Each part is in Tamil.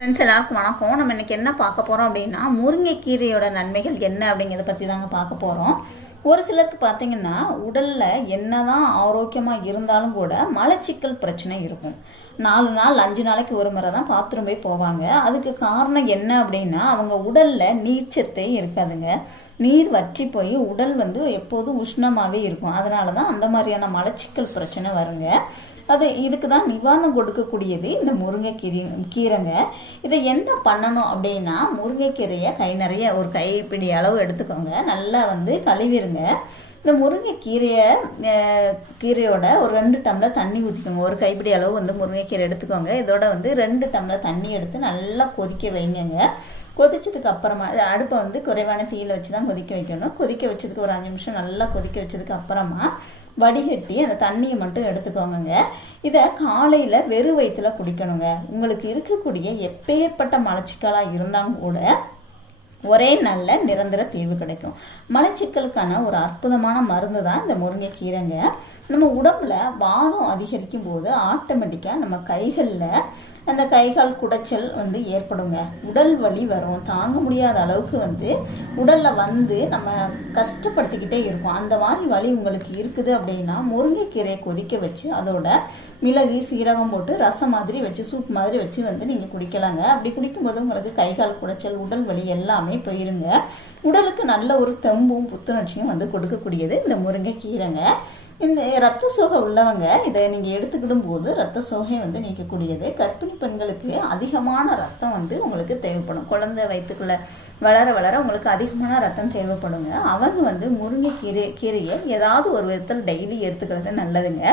ஃப்ரெண்ட்ஸ் எல்லாருக்கும் வணக்கம். நம்ம இன்றைக்கி என்ன பார்க்க போகிறோம் அப்படின்னா முருங்கைக்கீரையோட நன்மைகள் என்ன அப்படிங்கிறத பற்றி தாங்க பார்க்க போகிறோம் ஒரு சிலருக்கு பார்த்தீங்கன்னா உடலில் என்ன தான் ஆரோக்கியமாக இருந்தாலும் கூட மலச்சிக்கல் பிரச்சனை இருக்கும். நாலு நாள் அஞ்சு நாளைக்கு ஒரு முறை தான் பாத்ரூம் போய் போவாங்க. அதுக்கு காரணம் என்ன அப்படின்னா அவங்க உடலில் நீர்ச்சத்தே இருக்காதுங்க. நீர் வற்றி போய் உடல் வந்து எப்போதும் உஷ்ணமாகவே இருக்கும். அதனால தான் அந்த மாதிரியான மலச்சிக்கல் பிரச்சனை வருங்க. அது இதுக்கு தான் நிவாரணம் கொடுக்கக்கூடியது இந்த முருங்கைக்கீரை கீரைங்க. இதை என்ன பண்ணணும் அப்படின்னா முருங்கைக்கீரையை கை நிறைய ஒரு கைப்பிடி அளவு எடுத்துக்கோங்க. நல்லா வந்து கழுவிருங்க. இந்த முருங்கைக்கீரையை கீரையோட ஒரு ரெண்டு டம்ளர் தண்ணி ஊற்றிக்கோங்க ஒரு கைப்பிடி அளவு வந்து முருங்கைக்கீரை எடுத்துக்கோங்க. இதோட வந்து ரெண்டு டம்ளர் தண்ணி எடுத்து நல்லா கொதிக்க வைங்கங்க. கொதிச்சதுக்கு அப்புறமா இது அடுப்பை வந்து குறைவான தீயில வச்சு தான் கொதிக்க வைக்கணும். கொதிக்க வச்சதுக்கு ஒரு அஞ்சு நிமிஷம் நல்லா கொதிக்க வச்சதுக்கு அப்புறமா வடிகட்டி அந்த தண்ணியை மட்டும் எடுத்துக்கோங்க இதை காலையில் வெறும் வயிற்றுல குடிக்கணுங்க. உங்களுக்கு இருக்கக்கூடிய எப்பேற்பட்ட மலச்சிக்கலாக இருந்தாலும் கூட ஒரே நல்ல நிரந்தர தீர்வு கிடைக்கும். மலச்சிக்கலுக்கான ஒரு அற்புதமான மருந்து தான் இந்த முருங்கைக்கீரைங்க. நம்ம உடம்புல வாதம் அதிகரிக்கும் போது ஆட்டோமேட்டிக்காக நம்ம கைகளில் அந்த கைகால் குடைச்சல் வந்து ஏற்படுங்க. உடல் வலி வரும். தாங்க முடியாத அளவுக்கு வந்து உடலில் வந்து நம்ம கஷ்டப்படுத்திக்கிட்டே இருக்கும். அந்த மாதிரி வலி உங்களுக்கு இருக்குது அப்படின்னா முருங்கைக்கீரையை கொதிக்க வச்சு அதோட மிளகு சீரகம் போட்டு ரசம் மாதிரி வச்சு சூப் மாதிரி வச்சு வந்து நீங்கள் குடிக்கலாங்க. அப்படி குடிக்கும்போது உங்களுக்கு கை கால் குடைச்சல் உடல் வலி எல்லாமே போயிருங்க. உடலுக்கு நல்ல ஒரு தெம்பும் புத்துணர்ச்சியும் வந்து கொடுக்கக்கூடியது இந்த முருங்கைக்கீரைங்க. இந்த ரத்த சோகை உள்ளவங்க இதை நீங்கள் எடுத்துக்கிடும் போது ரத்த சோகை வந்து நீக்கக்கூடியது. கர்ப்பிணி பெண்களுக்கு அதிகமான ரத்தம் வந்து உங்களுக்கு தேவைப்படும். குழந்தை வயிற்றுக்குள்ளே வளர வளர உங்களுக்கு அதிகமான ரத்தம் தேவைப்படுங்க. அவங்க வந்து முருங்கைக்கீரை கீரையை ஏதாவது ஒரு விதத்தில் டெய்லி எடுத்துக்கிறது நல்லதுங்க.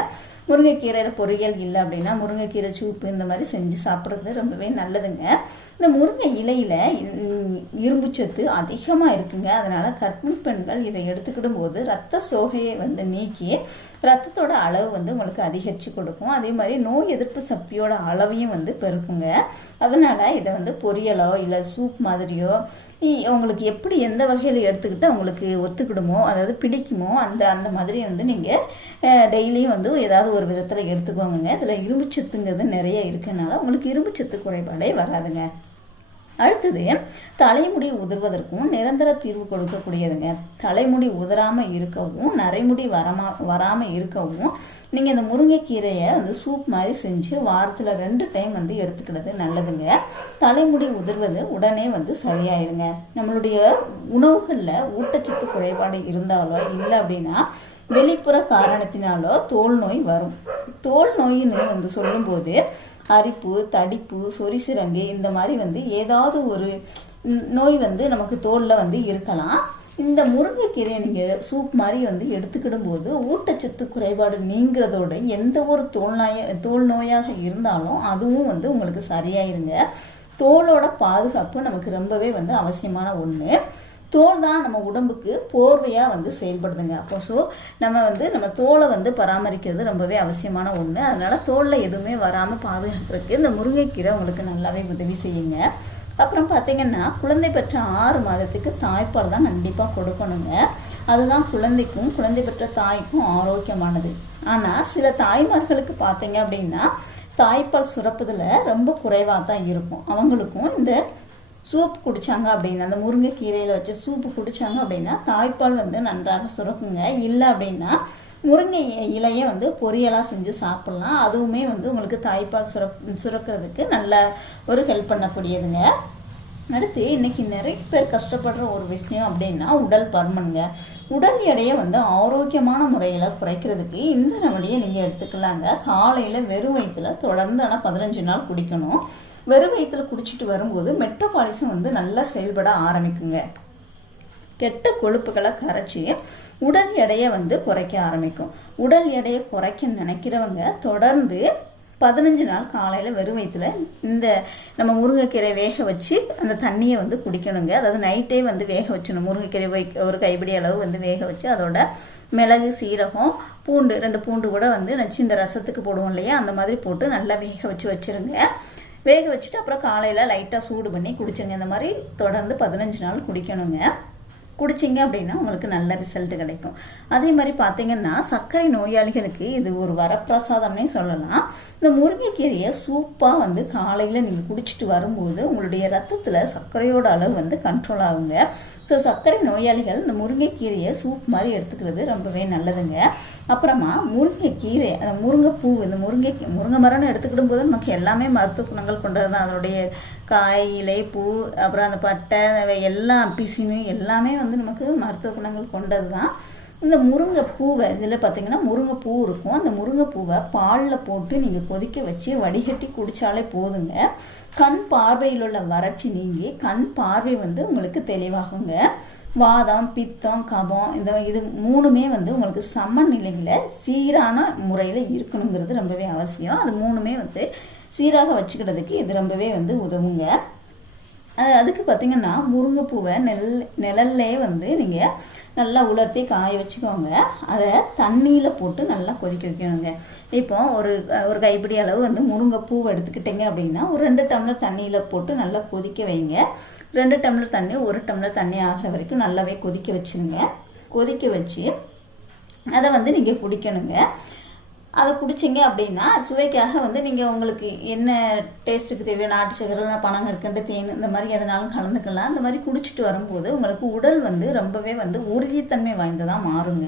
முருங்கைக்கீரையில் பொரியல் இல்லை அப்படின்னா முருங்கைக்கீரை சூப்பு இந்த மாதிரி செஞ்சு சாப்பிட்றது ரொம்பவே நல்லதுங்க. இந்த முருங்கை இலையில் இரும்பு சத்து அதிகமாக இருக்குங்க. அதனால் கர்ப்பிணி பெண்கள் இதை எடுத்துக்கிடும் போது ரத்த சோகையை வந்து நீக்கி ரத்தத்தோட அளவு வந்து உங்களுக்கு அதிகரித்து கொடுக்கும். அதே மாதிரி நோய் எதிர்ப்பு சக்தியோட அளவையும் வந்து பெருக்குங்க. அதனால் இதை வந்து பொரியலோ இல்லை சூப் மாதிரியோ உங்களுக்கு எப்படி எந்த வகையில் எடுத்துக்கிட்டு அவங்களுக்கு ஒத்துக்கிடுமோ அதாவது பிடிக்குமோ அந்த அந்த மாதிரி வந்து நீங்கள் டெய்லியும் வந்து ஏதாவது ஒரு விதத்தில் எடுத்துக்கோங்க இதில் இரும்புச்சத்துங்கிறது நிறைய இருக்கனால உங்களுக்கு இரும்புச்சத்து குறைபாடே வராதுங்க. அடுத்தது தலைமுடி உதிர்வதற்கும் நிரந்தர தீர்வு கொடுக்கக்கூடியதுங்க. தலைமுடி உதிராமல் இருக்கவும் நரைமுடி வரமா வராமல் இருக்கவும் நீங்கள் இந்த முருங்கைக்கீரையை வந்து சூப் மாதிரி செஞ்சு வாரத்தில் ரெண்டு டைம் வந்து எடுத்துக்கிறது நல்லதுங்க. தலைமுடி உதிர்வது உடனே வந்து சரியாயிருங்க. நம்மளுடைய உணவுகளில் ஊட்டச்சத்து குறைபாடு இருந்தாலோ இல்லை அப்படின்னா வெளிப்புற காரணத்தினாலோ தோல் நோய் வரும். தோல் நோயின்னு வந்து சொல்லும்போது அரிப்பு தடிப்பு சொரிசிரங்கு இந்த மாதிரி வந்து ஏதாவது ஒரு நோய் வந்து நமக்கு தோலில் வந்து இருக்கலாம். இந்த முருங்கைக்கீரையை நீங்கள் சூப் மாதிரி வந்து எடுத்துக்கிடும் போது ஊட்டச்சத்து குறைபாடு நீங்கிறதோட எந்த ஒரு தோல் நோய தோல் நோயாக இருந்தாலும் அதுவும் வந்து உங்களுக்கு சரியாயிருங்க. தோலோட பாதுகாப்பு நமக்கு ரொம்பவே வந்து அவசியமான ஒன்று தோல் தான் நம்ம உடம்புக்கு போர்வையாக வந்து செயல்படுதுங்க. அப்போ ஸோ நம்ம வந்து நம்ம தோலை வந்து பராமரிக்கிறது ரொம்பவே அவசியமான ஒன்று அதனால் தோலில் எதுவுமே வராமல் பாதுகாக்கிறதுக்கு இந்த முருங்கைக்கீரை உங்களுக்கு நல்லாவே உதவி செய்யுங்க. அப்புறம் பார்த்தீங்கன்னா குழந்தை பெற்ற ஆறு மாதத்துக்கு தாய்ப்பால் தான் கண்டிப்பாக கொடுக்கணுங்க. அதுதான் குழந்தைக்கும் குழந்தை பெற்ற தாய்க்கும் ஆரோக்கியமானது. ஆனால் சில தாய்மார்களுக்கு பார்த்தீங்க அப்படின்னா தாய்ப்பால் சுரப்பதில் ரொம்ப குறைவாக தான் இருக்கும். அவங்களுக்கும் இந்த சூப் குடித்தாங்க அப்படின்னா அந்த முருங்கைக்கீரையில் வச்சு சூப்பு குடித்தாங்க அப்படின்னா தாய்ப்பால் வந்து நன்றாக சுரக்குங்க. இல்லை அப்படின்னா முருங்கை இலையை வந்து பொரியலாக செஞ்சு சாப்பிட்லாம். அதுவுமே வந்து உங்களுக்கு தாய்ப்பால் சுரக் சுரக்கிறதுக்கு நல்ல ஒரு ஹெல்ப் பண்ணக்கூடியதுங்க. அடுத்து இன்னைக்கு நிறைய பேர் கஷ்டப்படுற ஒரு விஷயம் அப்படின்னா உடல் பருமனுங்க. உடல் எடையை வந்து ஆரோக்கியமான முறையில் குறைக்கிறதுக்கு இந்த ரெமடியை நீங்கள் எடுத்துக்கலாங்க. காலையில் வெறும் வயிற்றுல தொடர்ந்து ஆனால் பதினஞ்சு நாள் குடிக்கணும். வெறும் வயிற்றுல குடிச்சிட்டு வரும்போது மெட்டபாலிசம் வந்து நல்லா செயல்பட ஆரம்பிக்குங்க. கெட்ட கொழுப்புகளை கரைச்சி உடல் எடையை வந்து குறைக்க ஆரம்பிக்கும். உடல் எடையை குறைக்க நினைக்கிறவங்க தொடர்ந்து பதினஞ்சு நாள் காலையில் வெறும் வயிற்றுல இந்த நம்ம முருங்கைக்கீரை வேக வச்சு அந்த தண்ணியை வந்து குடிக்கணுங்க. அதாவது நைட்டே வந்து வேக வச்சணும். முருங்கைக்கீரை வை ஒரு கைப்பிடி அளவு வந்து வேக வச்சு அதோட மிளகு சீரகம் பூண்டு ரெண்டு பூண்டு கூட வந்து நச்சு இந்த ரசத்துக்கு போடுவோம் இல்லையா? அந்த மாதிரி போட்டு நல்லா வேக வச்சு வச்சுருங்க. வேக வச்சுட்டு அப்புறம் காலையில் லைட்டாக சூடு பண்ணி குடிச்சுங்க இந்த மாதிரி தொடர்ந்து பதினஞ்சு நாள் குடிக்கணுங்க. குடிச்சிங்க அப்படின்னா உங்களுக்கு நல்ல ரிசல்ட் கிடைக்கும். அதே மாதிரி பார்த்தீங்கன்னா சர்க்கரை நோயாளிகளுக்கு இது ஒரு வரப்பிரசாதம்னே சொல்லலாம். இந்த முருங்கைக்கீரையை சூப்பாக வந்து காலையில் நீங்கள் குடிச்சிட்டு வரும்போது உங்களுடைய ரத்தத்தில் சர்க்கரையோட அளவு வந்து கண்ட்ரோல் ஆகுங்க. ஸோ சர்க்கரை நோயாளிகள் இந்த முருங்கைக்கீரையை சூப் மாதிரி எடுத்துக்கிறது ரொம்பவே நல்லதுங்க. அப்புறமா முருங்கைக்கீரை அந்த முருங்கைப்பூ இந்த முருங்கை முருங்கை மரம்னு எடுத்துக்கிடும் போது நமக்கு எல்லாமே மருத்துவ குணங்கள் கொண்டது தான் அதனுடைய காய் இலை பூ அப்புறம் அந்த பட்டை எல்லாம் பிசினு எல்லாமே வந்து நமக்கு மருத்துவ குணங்கள் கொண்டது தான் இந்த முருங்கைப்பூவை இதில் பார்த்தீங்கன்னா முருங்கைப்பூ இருக்கும். அந்த முருங்கைப்பூவை பாலில் போட்டு நீங்கள் கொதிக்க வச்சு வடிகட்டி குடித்தாலே போதுங்க. கண் பார்வையில் உள்ள வறட்சி நீங்கி கண் பார்வை வந்து உங்களுக்கு தெளிவாகுங்க. வாதம் பித்தம் கபம் இந்த இது மூணுமே வந்து உங்களுக்கு சமநிலையில் சீரான முறையில் இருக்கணுங்கிறது ரொம்பவே அவசியம். அது மூணுமே வந்து சீராக வச்சுக்கிறதுக்கு இது ரொம்பவே வந்து உதவுங்க. அது அதுக்கு பார்த்தீங்கன்னா முருங்கைப்பூவை நெல் நிழல்லே வந்து நீங்கள் நல்லா உலர்த்தி காய வச்சுக்கோங்க. அதை தண்ணியில் போட்டு நல்லா கொதிக்க வைக்கணுங்க. இப்போ ஒரு ஒரு கைப்பிடி அளவு வந்து முருங்கைப்பூவை எடுத்துக்கிட்டிங்க அப்படின்னா ஒரு ரெண்டு டம்ளர் தண்ணியில் போட்டு நல்லா கொதிக்க வைங்க. ரெண்டு டம்ளர் தண்ணி ஒரு டம்ளர் தண்ணி ஆகிற வரைக்கும் நல்லாவே கொதிக்க வச்சுருங்க. கொதிக்க வச்சு அதை வந்து நீங்கள் குடிக்கணுங்க. அதை குடிச்சிங்க அப்படின்னா சுவைக்காக வந்து நீங்கள் உங்களுக்கு என்ன டேஸ்ட்டுக்கு தேவையான நாட்டு சக்கரை பனங்கற்கண்டு தேன் இந்த மாதிரி எதனாலும் கலந்துக்கலாம். இந்த மாதிரி குடிச்சிட்டு வரும்போது உங்களுக்கு உடல் வந்து ரொம்பவே வந்து உறுதித்தன்மை வாய்ந்ததாக மாறுங்க.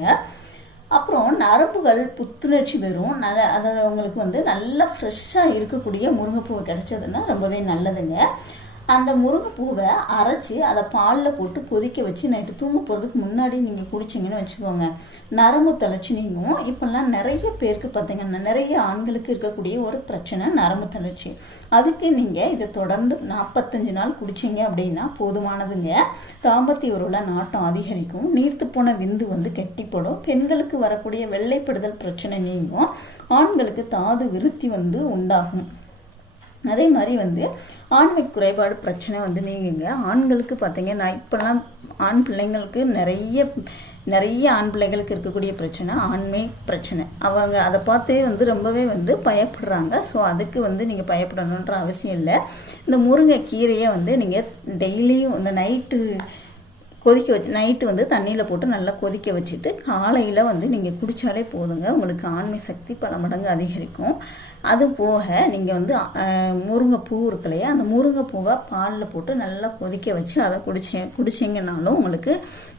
அப்புறம் நரம்புகள் புத்துணர்ச்சி பெறும். நல்ல அதை உங்களுக்கு வந்து நல்லா ஃப்ரெஷ்ஷாக இருக்கக்கூடிய முருங்கைப்பூ கிடைச்சதுன்னா ரொம்பவே நல்லதுங்க. அந்த முருங்கைப்பூவை அரைச்சி அதை பாலில் போட்டு கொதிக்க வச்சு நைட்டு தூங்க போகிறதுக்கு முன்னாடி நீங்கள் குடிச்சிங்கன்னு வச்சுக்கோங்க. நரம்பு தளர்ச்சி நீங்கும். இப்போல்லாம் நிறைய பேருக்கு பார்த்தீங்கன்னா நிறைய ஆண்களுக்கு இருக்கக்கூடிய ஒரு பிரச்சனை நரம்பு தளர்ச்சி. அதுக்கு நீங்கள் இதை தொடர்ந்து நாற்பத்தஞ்சு நாள் குடிச்சிங்க அப்படின்னா போதுமானதுங்க. தாம்பத்திய உருள நாட்டம் அதிகரிக்கும். நீர்த்து போன விந்து வந்து கெட்டிப்படும். பெண்களுக்கு வரக்கூடிய வெள்ளைப்படுதல் பிரச்சனை நீங்கும். ஆண்களுக்கு தாது விருத்தி வந்து உண்டாகும். அதே மாதிரி வந்து ஆண்மை குறைபாடு பிரச்சனை வந்து நீங்குங்க. ஆண்களுக்கு பார்த்தீங்கன்னா இப்போல்லாம் ஆண் பிள்ளைங்களுக்கு நிறைய நிறைய ஆண் பிள்ளைகளுக்கு இருக்கக்கூடிய பிரச்சனை ஆண்மை பிரச்சனை. அவங்க அதை பார்த்தே வந்து ரொம்பவே வந்து பயப்படுறாங்க. ஸோ அதுக்கு வந்து நீங்கள் பயப்படணுன்ற அவசியம் இல்லை. இந்த முருங்கை கீரையை வந்து நீங்கள் டெய்லியும் இந்த நைட்டு கொதிக்க வச்சு நைட்டு வந்து தண்ணியில் போட்டு நல்லா கொதிக்க வச்சுட்டு காலையில் வந்து நீங்கள் குடித்தாலே போதுங்க. உங்களுக்கு ஆண்மை சக்தி பல மடங்கு அதிகரிக்கும். அது போக நீங்கள் வந்து முருங்கைப்பூ இருக்கு இல்லையா அந்த முருங்கைப்பூவை பாலில் போட்டு நல்லா கொதிக்க வச்சு அதை குடிச்ச குடிச்சிங்கனாலும் உங்களுக்கு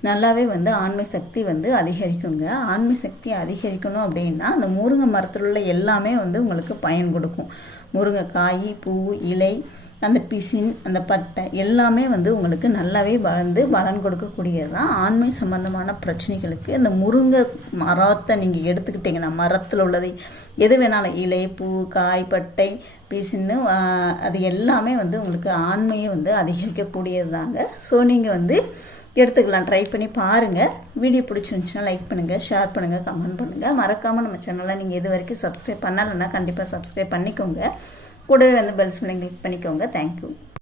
நல்லாவே வந்து ஆண்மை சக்தி வந்து அதிகரிக்குங்க. ஆண்மை சக்தி அதிகரிக்கணும் அப்படின்னா அந்த முருங்கை மரத்தில் உள்ள எல்லாமே வந்து உங்களுக்கு பயன் கொடுக்கும். முருங்கைக்காய் பூ இலை அந்த பிசின் அந்த பட்டை எல்லாமே வந்து உங்களுக்கு நல்லாவே வளர்ந்து பலன் கொடுக்கக்கூடியது தான் ஆண்மை சம்பந்தமான பிரச்சனைகளுக்கு இந்த முருங்கை மரத்தை நீங்கள் எடுத்துக்கிட்டிங்கன்னா மரத்தில் உள்ளதை எது வேணாலும் இலை பூ காய் பட்டை பிசின்னு அது எல்லாமே வந்து உங்களுக்கு ஆண்மையை வந்து அதிகரிக்கக்கூடியது தாங்க ஸோ நீங்கள் வந்து எடுத்துக்கலாம். ட்ரை பண்ணி பாருங்கள் வீடியோ பிடிச்சிருந்துச்சுன்னா லைக் பண்ணுங்கள் ஷேர் பண்ணுங்கள் கமெண்ட் பண்ணுங்கள் மறக்காமல் நம்ம சேனலை நீங்கள் இது வரைக்கும் சப்ஸ்கிரைப் பண்ணலைன்னா கண்டிப்பாக சப்ஸ்கிரைப் பண்ணிக்கோங்க. கூடவே வந்து பெல்ஸ் கிளிக் பண்ணிக்கோங்க. தேங்க்யூ